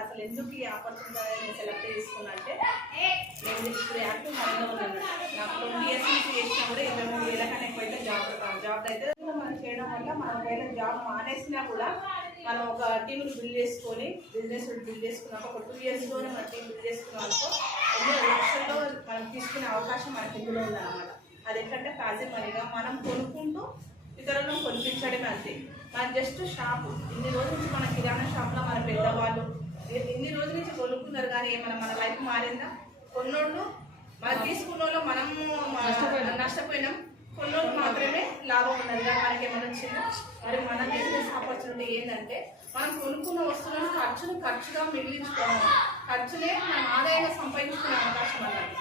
అసలు ఎందుకు ఈ ఆపర్చునిటీ సెలెక్ట్ చేసుకున్నా అంటే నేను ఇప్పుడు యాక్టివ్ మైండ్లో ఉన్నాను. నాకు 20 years నుంచి చేసినా కూడా 23,000 కన్నా ఎక్కువైతే జాబ్ అయితే మనం చేయడం వల్ల మనం ఒకవేళ జాబ్ మానేసినా కూడా మనం ఒక టీంని బిల్డ్ చేసుకొని బిజినెస్ బిల్డ్ చేసుకున్నాక ఒక 2 yearsలోనే మన టీం బిల్డ్ చేసుకున్నాం అనుకో ఎన్నో లక్షల్లో మనం తీసుకునే అవకాశం మనకి ఇందులో ఉందన్నమాట. అది ఎట్లంటే ప్యాసివ్ మనీగా మనం కొనుక్కుంటూ ఇతరులను కొనిపించడమే అంతే. మన జస్ట్ షాపు ఇన్ని రోజుల నుంచి మన కిరాణా షాప్లో మన పెద్దవాళ్ళు ఇన్ని రోజుల నుంచి కొనుక్కున్నారు కానీ ఏమైనా మన లైఫ్ మారిందా? కొన్నోళ్ళు మనం తీసుకున్న వాళ్ళు మనము నష్టపోయినాం, కొన్నోళ్ళు మాత్రమే లాభం ఉన్నది కానీ మనకి ఏమైనా వచ్చిందా? మరి మన బిజినెస్ ఆపర్చునిటీ ఏంటంటే మనం కొనుక్కున్న వస్తువులను ఖర్చుగా మిగిలించుకోవాలి, ఖర్చులే మనం ఆదాయంగా సంపాదించుకునే అవకాశం అన్నది.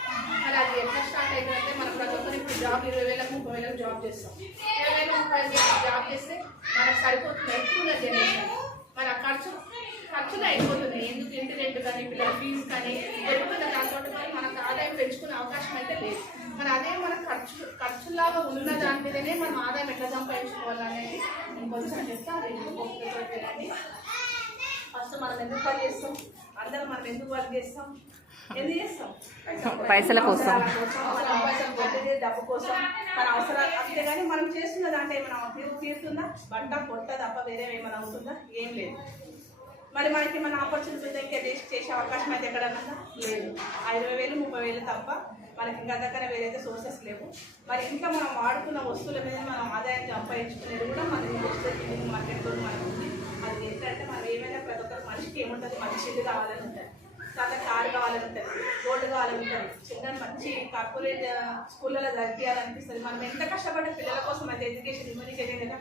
మరి అది ఎట్లా స్టార్ట్ అవుతుందంటే మనం ప్రతి ఒక్కరు ఇప్పుడు జాబ్ 20,000 30,000 జాబ్ చేస్తాం. 20,000 30,000 జాబ్ చేస్తే మనకు సరిపోతుంది ఎక్కువ జనరేషన్. మరి ఆ ఖర్చులు అయిపోతున్నాయి. ఎందుకు ఇంటి రెంట్ కానీ పిల్లల ఫీజు కానీ పెరుగుతున్న దాంతో మనకు ఆదాయం పెంచుకునే అవకాశం అయితే లేదు. మరి అదే మన ఖర్చులాగా ఉన్న దాని మీదనే మనం ఆదాయం ఎట్లా సంపాదించుకోవాలనేది నేను కొంచెం చెప్తా. అది వెళ్ళండి. ఫస్ట్ మనం ఎందుకు వర్క్ చేస్తాం? అందరం మనం ఎందుకు వర్క్ చేస్తాం? ఎందుకు చేస్తాం? పైసల కోసం, డబ్బు కోసం, మన అవసరాలు. అంతేగాని మనం చేస్తున్న దాంట్లో ఏమైనా తీరుతుందా? బంట పొట్ట తప్ప వేరే ఏమైనా అవుతుందా? ఏం లేదు. మరి మనకి మన ఆపర్చునిటీ ఇంకా చేసే అవకాశం అయితే ఎక్కడన్నా లేదు. 20,000 30,000 తప్ప మనకి ఇంకా దగ్గర వేరైతే సోర్సెస్ లేవు. మరి ఇంకా మనం వాడుకున్న వస్తువుల మీద మనం ఆదాయం సంపాదించుకునేది కూడా మన ఇండస్ట్రీ మార్కెట్లో మనకు ఉంది. అది ఏంటంటే మనం ఏమైనా ప్రతి ఒక్కరు మనిషికి ఏముంటుంది? మంచి ఇల్లు కావాలని ఉంటుంది, చాలా కారు కావాలని ఉంటుంది, రోడ్డు కావాలని ఉంటుంది, చిన్న మంచి కార్పొరేట్ స్కూళ్ళలో చదివించాలనిపిస్తుంది. మనం ఎంత కష్టపడే పిల్లల కోసం అయితే ఎడ్యుకేషన్ ఇవ్వని తెలియదు కదా.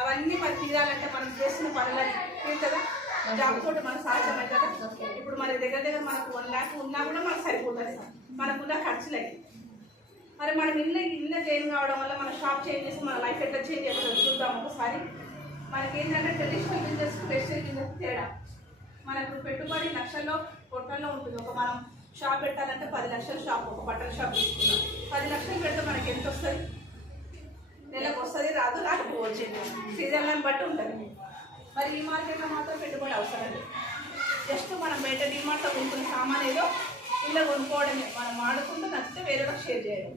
అవన్నీ మరి తీరాలంటే మనం చేస్తున్న పనులని తీరుతుందా? జాబ్ తోటి మనం సాధ్యమే కదా. ఇప్పుడు మన దగ్గర మనకు 1 lakh ఉన్నా కూడా మనకు సరిపోతుంది మనకున్న ఖర్చులకి. మరి మనం ఇల్లు చేంజ్ కావడం వల్ల మన షాప్ చేంజ్ చేసి మన లైఫ్ ఎట్లా చేంజ్ అవుతుందో చూద్దాం ఒకసారి. మనకి ఏంటంటే ట్రెడిషనల్ బిజినెస్ వెస్టర్న్ బిజినెస్ తేడా. మనకు పెట్టుబడి లక్షల్లో కోట్లలో ఉంటుంది. ఒక మనం షాప్ పెట్టాలంటే 10 లక్షల షాప్, ఒక బట్టల షాప్ తీసుకున్నాం. 10 లక్షలు పెడితే మనకి ఎంత వస్తుంది? నెలకు వస్తుంది, రాదు, రాకపోవచ్చు, సీజన్లను బట్టి ఉంటుంది. మరి ఈ మార్కెట్లో మాత్రం పెట్టుబడి అవసరం లేదు. జస్ట్ మనం బయట డిమార్ట్లో కొనుక్కున్న సామాన్ ఏదో ఇల్లు కొనుక్కోవడమే, మనం వాడుకుంటూ నచ్చితే వేరే షేర్ చేయడం.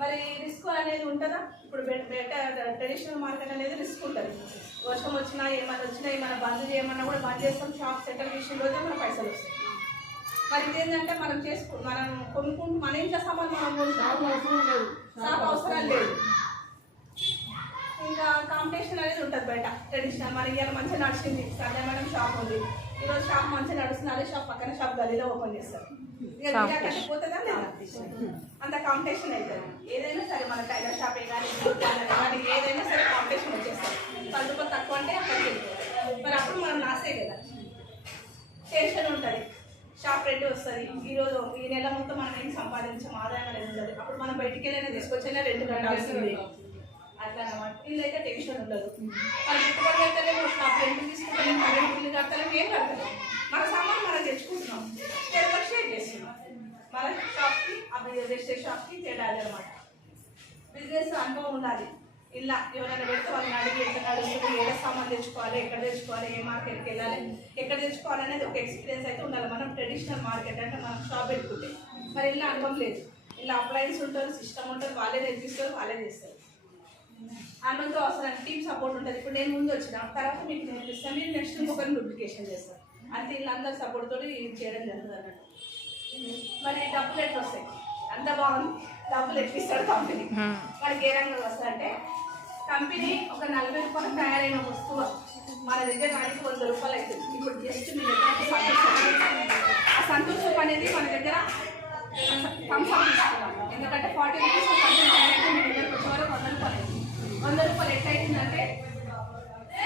మరి రిస్క్ అనేది ఉంటుందా? ఇప్పుడు బయట ట్రెడిషనల్ మార్కెట్ అనేది రిస్క్ ఉంటుంది. వర్షం వచ్చినా ఏమైనా బంద్ చేయమన్నా కూడా బంద్ చేస్తాం. షాప్ సెంటర్ విషయం రోజే మన పైసలు వస్తాయి. మరి ఇదేంటంటే మనం మనం కొనుక్కుంటూ మన ఇంట్లో సామాన్ మనం షాప్ అవసరం లేదు. ఇంకా కాంపిటీషన్ అనేది ఉంటుంది బయట ట్రెడిషనల్. మనకి ఇవాళ మంచిగా నడిచింది, సండే మేడం షాప్ ఉంది, ఈరోజు షాప్ మంచిగా నడుస్తుంది, అదే షాప్ పక్కన షాప్ గదిలో ఓపెన్ చేస్తారు. ఇక పోతుందా లేదా? అంత కాంపిటీషన్ అవుతుంది. ఏదైనా సరే మన టైలర్ షాపే కానీ ఏదైనా సరే కాంపిటీషన్ వచ్చేస్తారు. 10 రూపాయలు తక్కువ అంటే అక్కడికి వెళ్ళిపోతారు. మరి అప్పుడు మనం లాసే కదా. టెన్షన్ ఉంటుంది, షాప్ రెంట్ వస్తుంది, ఈరోజు ఈ నెల మొత్తం మనం ఏం సంపాదించాం ఆదాయం అనేది ఉంటుంది. అప్పుడు మనం బయటికి వెళ్ళైనా తీసుకొచ్చైనా రెంట్ కట్టాల్సింది. అట్లా అన్నమాట. ఇల్లు అయితే టెన్షన్ ఉండదు. మన పెట్టుబడి అయితే షాప్ రెంట్ తీసుకుంటాం, కరెంట్ బిల్లు కడతాం, ఏం కడతాం, మన సామాన్ మనం తెచ్చుకుంటున్నాం, షేర్ చేస్తున్నాం. మన షాప్కి వెస్టేజ్ షాప్కి తేడా అనమాట. బిజినెస్ అనుభవం ఉండాలి. ఇలా ఎవరైనా పెడితే వాళ్ళని అడిగి ఎక్కడ నడుస్తుంది, ఏ సామాన్ తెచ్చుకోవాలి, ఎక్కడ తెచ్చుకోవాలి, ఏ మార్కెట్కి వెళ్ళాలి, ఎక్కడ తెచ్చుకోవాలి అనేది ఒక ఎక్స్పీరియన్స్ అయితే ఉండాలి. మనం ట్రెడిషనల్ మార్కెట్ అంటే మనం షాప్ పెట్టుకుంటే మరి ఇలా అనుభవం లేదు. ఇలా అప్లయన్స్ ఉంటుంది, సిస్టమ్ ఉంటుంది, వాళ్ళే నేర్పిస్తారు, వాళ్ళే చేస్తారు. అందులో అవసరం టీమ్ సపోర్ట్ ఉంటుంది. ఇప్పుడు నేను ముందు వచ్చిన తర్వాత మీకు నేర్పిస్తాను, మీరు నెక్స్ట్ ఇంకొకరిని డూప్లికేషన్ చేస్తారు. అంతే వీళ్ళందరూ సపోర్ట్ తోటి చేయడం జరుగుతుంది అన్నట్టు. మరి డబ్బులు ఎట్లా వస్తాయి? అంత బాగుంది, డబ్బులు ఎట్లిస్తాడు కంపెనీ. మనకి ఏ రంగంలో వస్తాయంటే కంపెనీ ఒక 40 రూపాయలు తయారైన వస్తువు మన దగ్గర వాడికి 100 రూపాయలు అవుతుంది. ఇప్పుడు జస్ట్ మీ దగ్గర ఆ సంతోషం అనేది మన దగ్గర కంఫర్ట్ ఇస్తున్నాం. ఎందుకంటే 40 రూపీస్ కంపెనీ తయారైతే మీ దగ్గరకు వచ్చే వరకు 100 రూపాయలు అవుతుంది. 100 రూపాయలు ఎట్లా అవుతుందంటే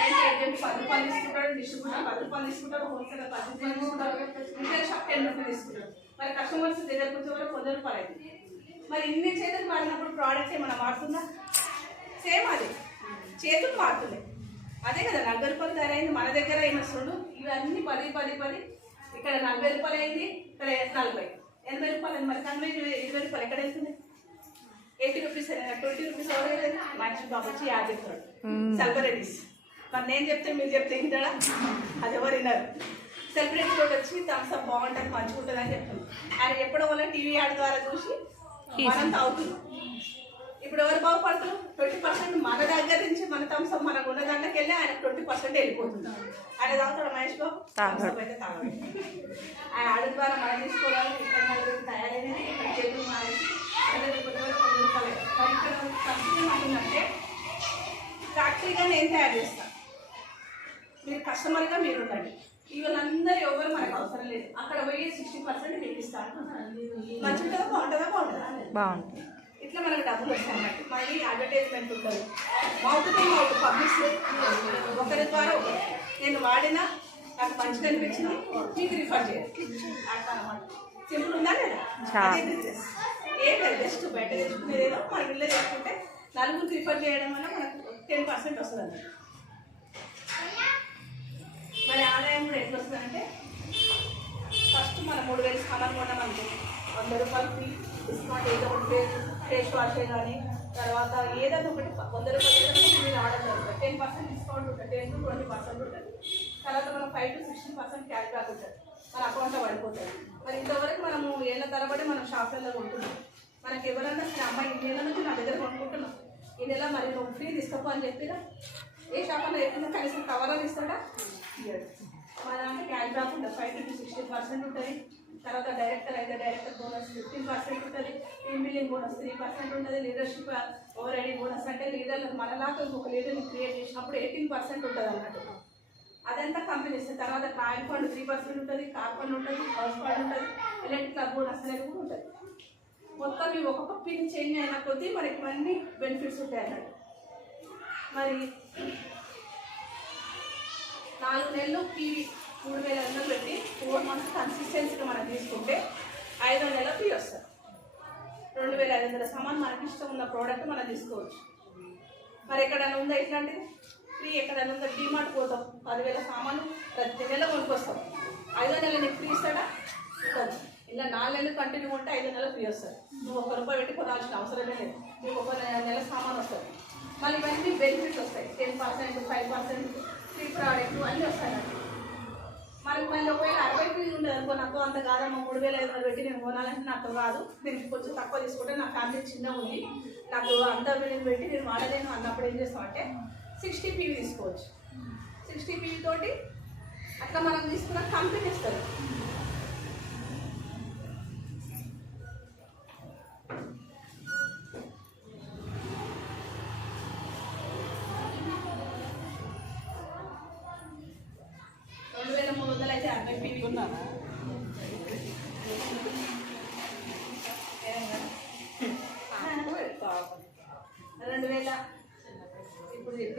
ఏజెంట్ 10 రూపాయలు తీసుకుంటాడు, డిస్ట్రిబ్యూటర్ 10 రూపాయలు తీసుకుంటారు, హోల్సేల్ 10 రూపాయలు తీసుకుంటారు, రిటైల్ షాప్ 10 రూపాయలు తీసుకుంటారు. మరి కస్టమర్స్ దగ్గరకు వచ్చే వరకు 100 రూపాయలు అవుతుంది. మరి ఇన్ని చేతులు మారినప్పుడు ప్రోడక్ట్ ఏమైనా మారుతుందా? సేమ్ అదే చేతులు మారుతున్నాయి. అదే కదా 40 రూపాయలు తయారైంది. మన దగ్గర ఏమొస్తుండు ఇవన్నీ 10 ఇక్కడ 40 రూపాయలు అయింది, ఇక్కడ 40 80 రూపాయలు. మరి 20 రూపాయలు ఎక్కడ వెళ్తుంది? 80 రూపీస్ 20 రూపీస్ ఎవరు మ్యాక్సిమం బాబు వచ్చి 50 ఇస్తాడు సల్బరెడ్డిస్. మరి నేను చెప్తే మీరు చెప్తే వింటాడా? అది ఎవరు విన్నారు? సెలబ్రిటీ తోటి వచ్చి థమ్స్ అప్ బాగుంటుంది మంచిగా ఉంటుంది అని చెప్తుంది. ఆయన ఎప్పుడో వల్ల టీవీ యాడ్ ద్వారా చూసి మనం తాగుతున్నాం. ఇప్పుడు ఎవరు బాగుపడతారు? 20% మన దగ్గర నుంచి మన థమ్స్ అప్ మనకు ఉన్న దాంట్లోకి వెళ్ళి ఆయన 20% వెళ్ళిపోతుంది. ఆయన తాగుతాడు మహేష్ బాబు థమ్స్ అప్ అయితే తాగడు. ఆయన ఆడ ద్వారా మనం తీసుకోవడానికి ఇక్కడ నలుగురు తయారైనది ఇక్కడ చేతులు మారేసి ఇక్కడ కంపెనీ ఏమంటుందంటే ఫ్యాక్టరీగా నేను తయారు చేస్తాను, మీరు కస్టమర్గా మీరు ఉండండి. వీళ్ళందరూ ఎవరు మనకు అవసరం లేదు. అక్కడ పోయి 60% మీకు ఇస్తాను. మంచి ఉంటుందా బాగుంటుందా? బాగుంటుంది. ఇట్లా మనకు డబ్బులు వస్తాయి అన్నట్టు. మళ్ళీ అడ్వర్టైజ్మెంట్ ఉంటుంది, మౌత్ టు మౌత్ పబ్లిసిటీ, ఒకరి ద్వారా ఒకరు. నేను వాడినా నాకు మంచిగా అనిపించింది మీకు రిఫర్ చేయాలి అట్లా అనమాట. సింపుల్ ఉందా లేదా? అదే బిజినెస్. ఏం లేదు, జస్ట్ బయట తెచ్చుకునేదేదో మన ఇళ్ళే తెచ్చుకుంటే నలుగురికి రిఫర్ చేయడం వల్ల మనకు 10% వస్తుంది అన్నమాట. మరి ఆదాయం కూడా ఎట్లా వస్తుందంటే ఫస్ట్ మనం 3000 సామాన్ కొన్నామనుకో 100 రూపాయలు ఫీ డిస్కౌంట్, ఏదో ఒకటి ఫేస్ వాషే కానీ తర్వాత ఏదైనా ఒకటి 100 రూపాయలు మీరు ఆర్డర్ జరుగుతుంది. 10% డిస్కౌంట్ ఉంటుంది, 10 to 20% ఉంటుంది. తర్వాత మనం 5 to 16% క్యాష్ బ్యాక్ ఉంటుంది, మన అకౌంట్లో పడిపోతుంది. మరి ఇంతవరకు మనము ఏళ్ళ తరబడి మనం షాపులలో కొంటున్నాం. మనకి ఎవరన్నా సరే అమ్మాయి ఈ నెల నుంచి నా దగ్గర కొనుక్కుంటున్నాం, ఈ నెల మరి నువ్వు ఫ్రీ తీసుకోపో అని చెప్పినా ఏ షాపులో ఎక్కడ కనీసం కవర్ అని ఇస్తాడా? మన అంటే క్యాష్ బ్యాక్ ఉంటుంది, 5 to 16% ఉంటుంది. తర్వాత డైరెక్టర్ అయితే డైరెక్టర్ బోనస్ 15% ఉంటుంది, టీమ్ బిల్డింగ్ బోనస్ 3% ఉంటుంది, లీడర్షిప్ ఓవర్ రైడింగ్ బోనస్ అంటే లీడర్లకు మనలాగా ఒక లీడర్ని క్రియేట్ చేసినప్పుడు 18% ఉంటుంది అన్నట్టు. అదంతా కంపెనీ ఇస్తుంది. తర్వాత ట్రాయల్ ఫండ్ 3% ఉంటుంది, కార్ ఫండ్ ఉంటుంది, హౌస్ ఫండ్ ఉంటుంది, ఎలక్ట్రిక్ క్లబ్ బోనస్ అనేది కూడా ఉంటుంది. మొత్తం ఇవి ఒక్కొక్క పిన్ చేంజ్ అయిన కొద్దీ మనకి ఇవన్నీ బెనిఫిట్స్ ఉంటాయి అన్నట్టు. మరి 4 నెలలు పీవీ 3500 పెట్టి 4 months కన్సిస్టెన్సీగా మనం తీసుకుంటే 5వ నెల ఫీ వస్తుంది. 2500 సామాన్ మనకి ఇష్టం ఉన్న ప్రోడక్ట్ మనం తీసుకోవచ్చు. మరి ఎక్కడైనా ఉందా ఇట్లాంటిది? ఫ్రీ ఎక్కడైనా ఉందా? డీమార్ట్ పోతాం, 10,000 సామాను ప్రతి నెల కొనుక్కొస్తాం. 5వ నెల నీకు ఫ్రీ ఇస్తాడా? ఉంటుంది. ఇలా 4 నెలలు కంటిన్యూ ఉంటే 5వ నెల ఫ్రీ వస్తుంది. నువ్వు 1 రూపాయి పెట్టి కొనాల్సిన అవసరమే లేదు, నీకు 1 నెల సామాన్ వస్తుంది. మళ్ళీ ఇవన్నీ బెనిఫిట్స్ వస్తాయి, 10%, 5% ఫ్రీ ప్రోడక్ట్ అన్నీ వస్తాయి నాకు. మనకి మళ్ళీ ఒకవేళ 60 ఫీజు ఉండదు అనుకో, నాకు అంత కాదమ్మా 3500 పెట్టి నేను కొనాలంటే నాకు కాదు, నేను కొంచెం తక్కువ తీసుకుంటే నా ఫ్యామిలీ చిన్నగా ఉంది, నాకు అంత బిల్లు పెట్టి నేను వాడలేను అన్నప్పుడు ఏం చేస్తామంటే 60 పీవీ తీసుకోవచ్చు. 60 పీవీ తోటి అట్లా మనం తీసుకున్న కంపెనీ ఇస్తుంది.